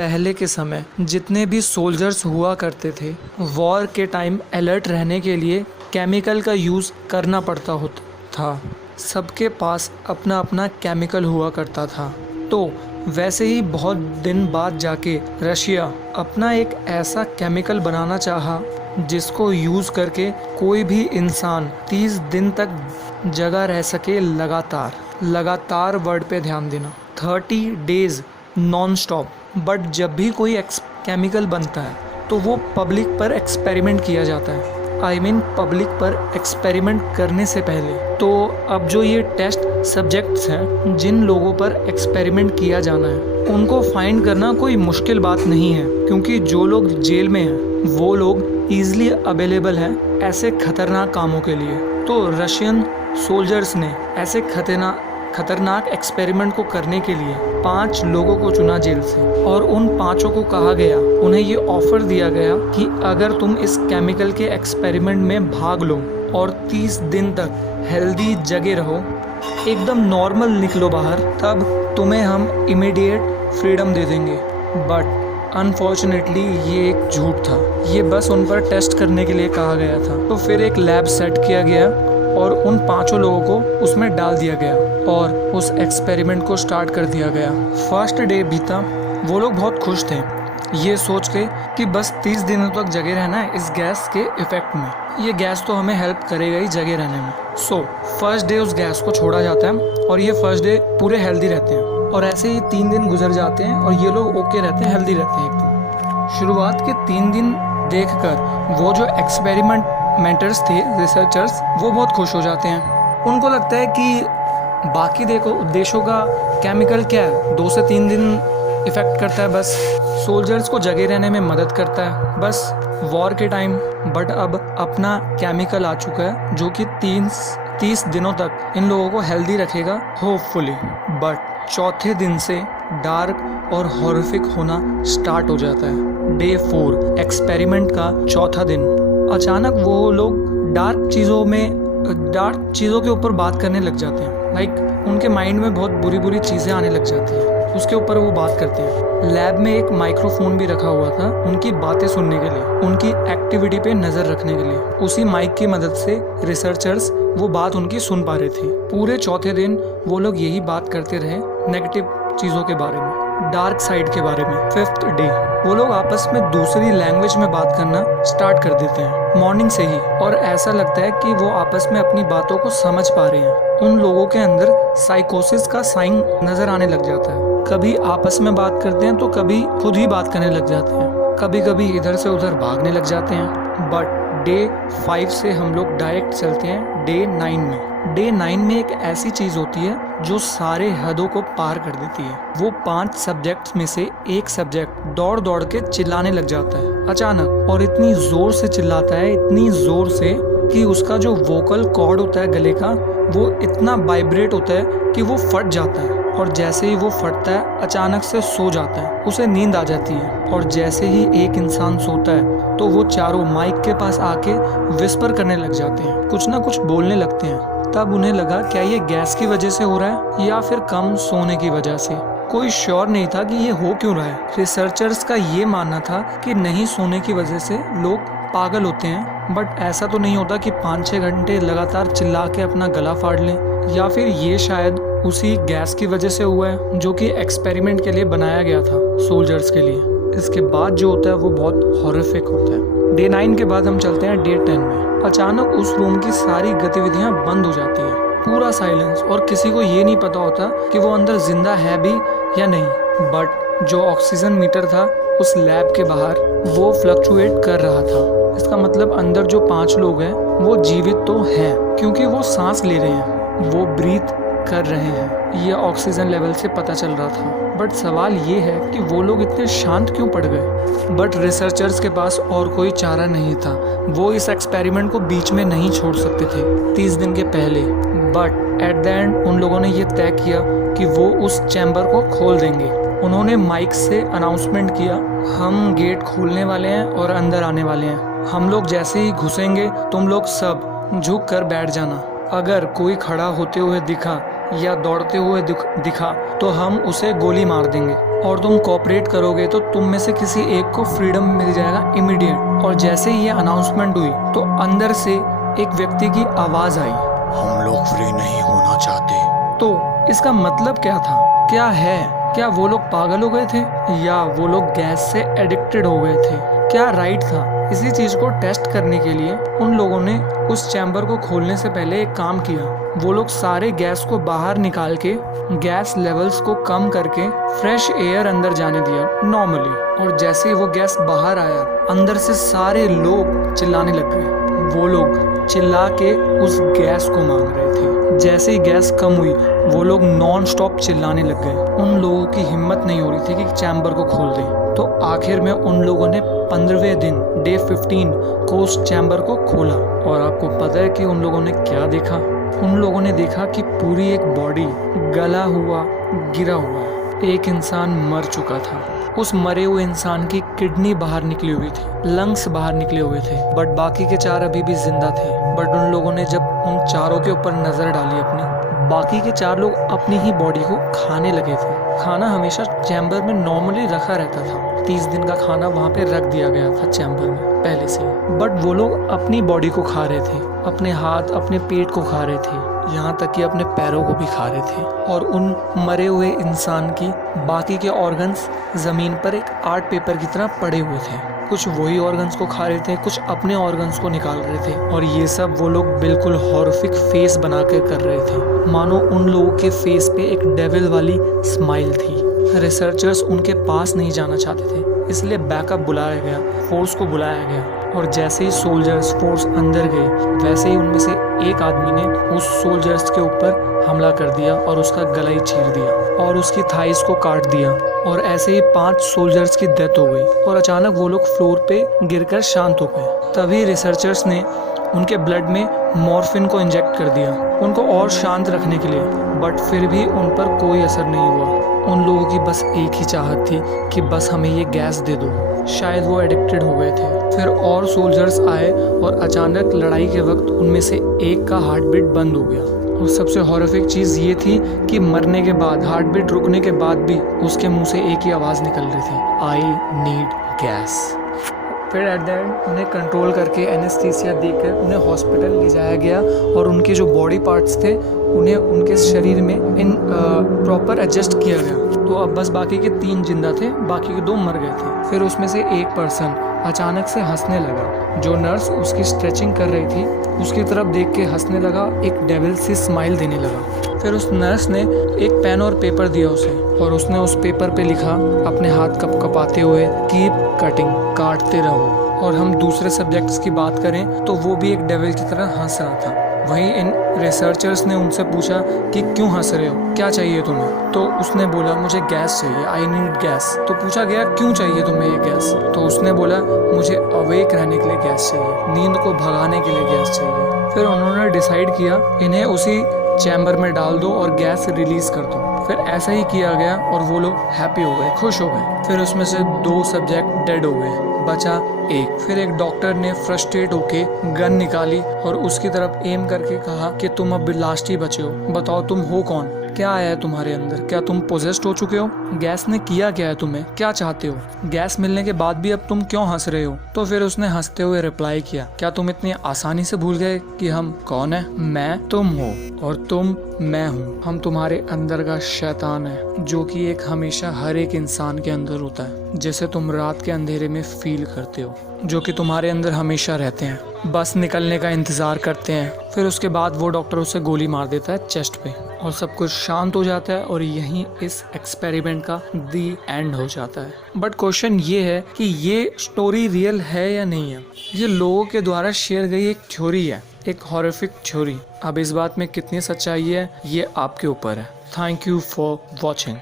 पहले के समय जितने भी सोल्जर्स हुआ करते थे, वॉर के टाइम अलर्ट रहने के लिए केमिकल का यूज़ करना पड़ता होता था। सबके पास अपना अपना केमिकल हुआ करता था। तो वैसे ही बहुत दिन बाद जाके रशिया अपना एक ऐसा केमिकल बनाना चाहा जिसको यूज़ करके कोई भी इंसान 30 दिन तक जगा रह सके लगातार वर्ड पे ध्यान देना, 30 डेज़ नॉन स्टॉप। बट जब भी कोई केमिकल बनता है तो वो पब्लिक पर एक्सपेरिमेंट किया जाता है। पब्लिक पर एक्सपेरिमेंट करने से पहले तो अब जो ये टेस्ट सब्जेक्ट्स हैं जिन लोगों पर एक्सपेरिमेंट किया जाना है उनको फाइंड करना कोई मुश्किल बात नहीं है, क्योंकि जो लोग जेल में हैं वो लोग ईजिली अवेलेबल हैं ऐसे खतरनाक कामों के लिए। तो रशियन सोल्जर्स ने ऐसे खतरनाक एक्सपेरिमेंट को करने के लिए 5 लोगों को चुना जेल से, और उन 5 को कहा गया, उन्हें ये ऑफर दिया गया कि अगर तुम इस केमिकल के एक्सपेरिमेंट में भाग लो और 30 दिन तक हेल्दी जगे रहो, एकदम नॉर्मल निकलो बाहर, तब तुम्हें हम इमीडिएट फ्रीडम दे देंगे। बट अनफॉर्चुनेटली ये एक झूठ था, ये बस उन पर टेस्ट करने के लिए कहा गया था। तो फिर एक लैब सेट किया गया और उन 5 लोगों को उसमें डाल दिया गया और उस एक्सपेरिमेंट को स्टार्ट कर दिया गया। फर्स्ट डे बीता, वो लोग बहुत खुश थे ये सोच के कि बस 30 दिनों तक जगे रहना है इस गैस के इफेक्ट में, ये गैस तो हमें हेल्प करेगा ही जगे रहने में। सो फर्स्ट डे उस गैस को छोड़ा जाता है और ये फर्स्ट डे पूरे हेल्दी रहते हैं, और ऐसे ही 3 दिन गुजर जाते हैं और ये लोग ओके रहते हैं, हेल्दी रहते हैं एकदम। शुरुआत के 3 दिन देखकर वो जो एक्सपेरिमेंटर्स थे, रिसर्चर्स, वो बहुत खुश हो जाते हैं। उनको लगता है कि बाकी देशों का केमिकल क्या है, 2 से 3 दिन इफ़ेक्ट करता है, बस सोल्जर्स को जगे रहने में मदद करता है, बस वॉर के टाइम। बट अब अपना केमिकल आ चुका है जो कि 30 दिनों तक इन लोगों को हेल्दी रखेगा, होपफुली। बट चौथे दिन से डार्क और हॉरिफिक होना स्टार्ट हो जाता है। डे 4 एक्सपेरिमेंट का चौथा दिन, अचानक वो लोग डार्क चीज़ों के ऊपर बात करने लग जाते हैं। लाइक उनके माइंड में बहुत बुरी चीज़ें आने लग जाती हैं, उसके ऊपर वो बात करते हैं। लैब में एक माइक्रोफोन भी रखा हुआ था उनकी बातें सुनने के लिए, उनकी एक्टिविटी पे नज़र रखने के लिए। उसी माइक की मदद से रिसर्चर्स वो बात उनकी सुन पा रहे थे। पूरे चौथे दिन वो लोग यही बात करते रहे नेगेटिव चीज़ों के बारे में, डार्क साइड के बारे में। 5th डे वो लोग आपस में दूसरी लैंग्वेज में बात करना स्टार्ट कर देते हैं मॉर्निंग से ही, और ऐसा लगता है कि वो आपस में अपनी बातों को समझ पा रहे हैं। उन लोगों के अंदर साइकोसिस का साइन नज़र आने लग जाता है। कभी आपस में बात करते हैं तो कभी खुद ही बात करने लग जाते हैं, कभी कभी इधर से उधर भागने लग जाते हैं। बट डे 5 से हम लोग डायरेक्ट चलते हैं डे 9 में। डे 9 में एक ऐसी चीज़ होती है जो सारे हदों को पार कर देती है। वो 5 सब्जेक्ट्स में से एक सब्जेक्ट दौड़ के चिल्लाने लग जाता है अचानक, और इतनी ज़ोर से चिल्लाता है, इतनी ज़ोर से कि उसका जो वोकल कॉर्ड होता है गले का, वो इतना वाइब्रेट होता है कि वो फट जाता है। और जैसे ही वो फटता है अचानक से सो जाता है, उसे नींद आ जाती है। और जैसे ही एक इंसान सोता है तो वो चारों माइक के पास आके विस्पर करने लग जाते हैं, कुछ ना कुछ बोलने लगते हैं। तब उन्हें लगा क्या ये गैस की वजह से हो रहा है या फिर कम सोने की वजह से। कोई श्योर नहीं था कि ये हो क्यों रहा है। रिसर्चर्स का ये मानना था कि नहीं सोने की वजह से लोग पागल होते हैं, बट ऐसा तो नहीं होता कि 5-6 घंटे लगातार चिल्ला के अपना गला फाड़ लें। या फिर ये शायद उसी गैस की वजह से हुआ है जो कि एक्सपेरिमेंट के लिए बनाया गया था सोल्जर्स के लिए। इसके बाद जो होता है वो बहुत हॉरिफिक होता है। डे 9 के बाद हम चलते हैं डे 10 में। अचानक उस रूम की सारी गतिविधियां बंद हो जाती हैं, पूरा साइलेंस, और किसी को ये नहीं पता होता कि वो अंदर जिंदा है भी या नहीं। बट जो ऑक्सीजन मीटर था उस लैब के बाहर वो फ्लक्चुएट कर रहा था। इसका मतलब अंदर जो 5 लोग हैं वो जीवित तो हैं, क्योंकि वो सांस ले रहे हैं, वो ब्रीथ कर रहे हैं, ये ऑक्सीजन लेवल से पता चल रहा था। बट सवाल ये है कि वो लोग इतने शांत क्यों पड़ गए। बट रिसर्चर्स के पास और कोई चारा नहीं था, वो इस एक्सपेरिमेंट को बीच में नहीं छोड़ सकते थे 30 दिन के पहले। बट एट द एंड उन लोगों ने ये तय किया कि वो उस चैम्बर को खोल देंगे। उन्होंने माइक से अनाउंसमेंट किया, हम गेट खोलने वाले हैं और अंदर आने वाले हैं। हम लोग जैसे ही घुसेंगे तुम लोग सब झुक कर बैठ जाना। अगर कोई खड़ा होते हुए दिखा या दौड़ते हुए दिखा तो हम उसे गोली मार देंगे, और तुम कोऑपरेट करोगे तो तुम में से किसी एक को फ्रीडम मिल जाएगा इमीडिएट। और जैसे ही ये अनाउंसमेंट हुई तो अंदर से एक व्यक्ति की आवाज आई, हम लोग फ्री नहीं होना चाहते। तो इसका मतलब क्या था? क्या है? क्या वो लोग पागल हो गए थे या वो लोग गैस से एडिक्टेड हो गए थे? क्या राइट था? इसी चीज को टेस्ट करने के लिए उन लोगों ने उस चैम्बर को खोलने से पहले एक काम किया। वो लोग सारे गैस को बाहर निकाल के गैस लेवल्स को कम करके फ्रेश एयर अंदर जाने दिया नॉर्मली। और जैसे ही वो गैस बाहर आया, अंदर से सारे लोग चिल्लाने लग गए। वो लोग चिल्ला के उस गैस को मांग रहे थे। जैसे ही गैस कम हुई, वो लोग नॉन स्टॉप चिल्लाने लग गए। उन लोगों की हिम्मत नहीं हो रही थी कि चैम्बर को खोल दें। तो आखिर में उन लोगों ने 15वें दिन डे 15 को उस चैम्बर को खोला। और आपको पता है कि उन लोगों ने क्या देखा? उन लोगों ने देखा कि पूरी एक बॉडी गला हुआ, गिरा हुआ, एक इंसान मर चुका था। उस मरे हुए इंसान की किडनी बाहर निकली हुई थी, लंग्स बाहर निकले हुए थे, बट बाकी के 4 अभी भी जिंदा थे। बट उन लोगों ने जब उन चारों के ऊपर नजर डाली अपनी, बाकी के 4 लोग अपनी ही बॉडी को खाने लगे थे। खाना हमेशा चैम्बर में नॉर्मली रखा रहता था, 30 दिन का खाना वहाँ पे रख दिया गया था चैम्बर में पहले से। बट वो लोग अपनी बॉडी को खा रहे थे, अपने हाथ अपने पेट को खा रहे थे, यहाँ तक कि अपने पैरों को भी खा रहे थे। और उन मरे हुए इंसान की बाकी के ऑर्गन्स जमीन पर एक आर्ट पेपर की तरह पड़े हुए थे। कुछ वही ऑर्गन्स को खा रहे थे, कुछ अपने ऑर्गन्स को निकाल रहे थे। और ये सब वो लोग बिल्कुल हॉरिफिक फेस बना कर रहे थे, मानो उन लोगों के फेस पे एक डेविल वाली स्माइल थी। रिसर्चर्स उनके पास नहीं जाना चाहते थे, इसलिए बैकअप बुलाया गया, फोर्स को बुलाया गया। और जैसे ही सोल्जर्स फोर्स अंदर गए, वैसे ही उनमें से एक आदमी ने उस सोल्जर्स के ऊपर हमला कर दिया और उसका गला ही चीर दिया और उसकी थाइस को काट दिया। और ऐसे ही 5 सोल्जर्स की डेथ हो गई और अचानक वो लोग फ्लोर पे गिरकर शांत हो गए। तभी रिसर्चर्स ने उनके ब्लड में मॉर्फिन को इंजेक्ट कर दिया उनको और शांत रखने के लिए, बट फिर भी उन पर कोई असर नहीं हुआ। उन लोगों की बस एक ही चाहत थी कि बस हमें ये गैस दे दो। शायद वो एडिक्टेड हो गए थे। फिर और सोल्जर्स आए और अचानक लड़ाई के वक्त उनमें से एक का हार्ट बीट बंद हो गया। और सबसे हॉरिफिक चीज़ ये थी कि मरने के बाद, हार्ट बीट रुकने के बाद भी उसके मुंह से एक ही आवाज़ निकल रही थी, आई नीड गैस। फिर एट द एंड उन्हें कंट्रोल करके एनेस्थीसिया देकर उन्हें हॉस्पिटल ले जाया गया और उनके जो बॉडी पार्ट्स थे उन्हें उनके शरीर में इन प्रॉपर एडजस्ट किया गया। तो अब बस बाकी के 3 जिंदा थे, बाकी के 2 मर गए थे। फिर उसमें से एक पर्सन अचानक से हंसने लगा। जो नर्स उसकी स्ट्रेचिंग कर रही थी उसकी तरफ देख के हंसने लगा, एक डेविल सी स्माइल देने लगा। फिर उस नर्स ने एक पेन और पेपर दिया उसे और उसने उस पेपर पे लिखा अपने हाथ कपकपाते हुए, कीप कटिंग, काटते रहो। और हम दूसरे सब्जेक्ट्स की बात करें तो वो भी एक डेविल की तरह हंस रहा था। वहीं इन रिसर्चर्स ने उनसे पूछा कि क्यों हंस रहे हो, क्या चाहिए तुम्हें? तो उसने बोला मुझे गैस चाहिए, आई नीड गैस। तो पूछा गया क्यों चाहिए तुम्हें ये गैस? तो उसने बोला मुझे अवेक रहने के लिए गैस चाहिए, नींद को भगाने के लिए गैस चाहिए। फिर उन्होंने डिसाइड किया इन्हें उसी चैम्बर में डाल दो और गैस रिलीज कर दो। फिर ऐसा ही किया गया और वो लोग हैप्पी हो गए, खुश हो गए। फिर उसमें से 2 सब्जेक्ट डेड हो गए, बचा एक। फिर एक डॉक्टर ने फ्रस्ट्रेट होके गन निकाली और उसकी तरफ एम करके कहा कि तुम अब लास्ट ही बचे हो, बताओ तुम हो कौन, क्या आया है तुम्हारे अंदर, क्या तुम पोजेस्ड हो चुके हो? गैस ने किया क्या है तुम्हें, क्या चाहते हो? गैस मिलने के बाद भी अब तुम क्यों हंस रहे हो? तो फिर उसने हंसते हुए रिप्लाई किया, क्या तुम इतनी आसानी से भूल गए कि हम कौन है? मैं तुम हो और तुम मैं हूँ। हम तुम्हारे अंदर का शैतान है जो कि एक हमेशा हर एक इंसान के अंदर होता है, जैसे तुम रात के अंधेरे में फील करते हो, जो कि तुम्हारे अंदर हमेशा रहते हैं, बस निकलने का इंतजार करते हैं। फिर उसके बाद वो डॉक्टर उसे गोली मार देता है चेस्ट पे और सब कुछ शांत हो जाता है और यहीं इस एक्सपेरिमेंट का दी एंड हो जाता है। बट क्वेश्चन ये है कि ये स्टोरी रियल है या नहीं है? ये लोगों के द्वारा शेयर गई एक थ्योरी है, एक हॉरिफिक थ्योरी। अब इस बात में कितनी सच्चाई है ये आपके ऊपर है। Thank you for watching.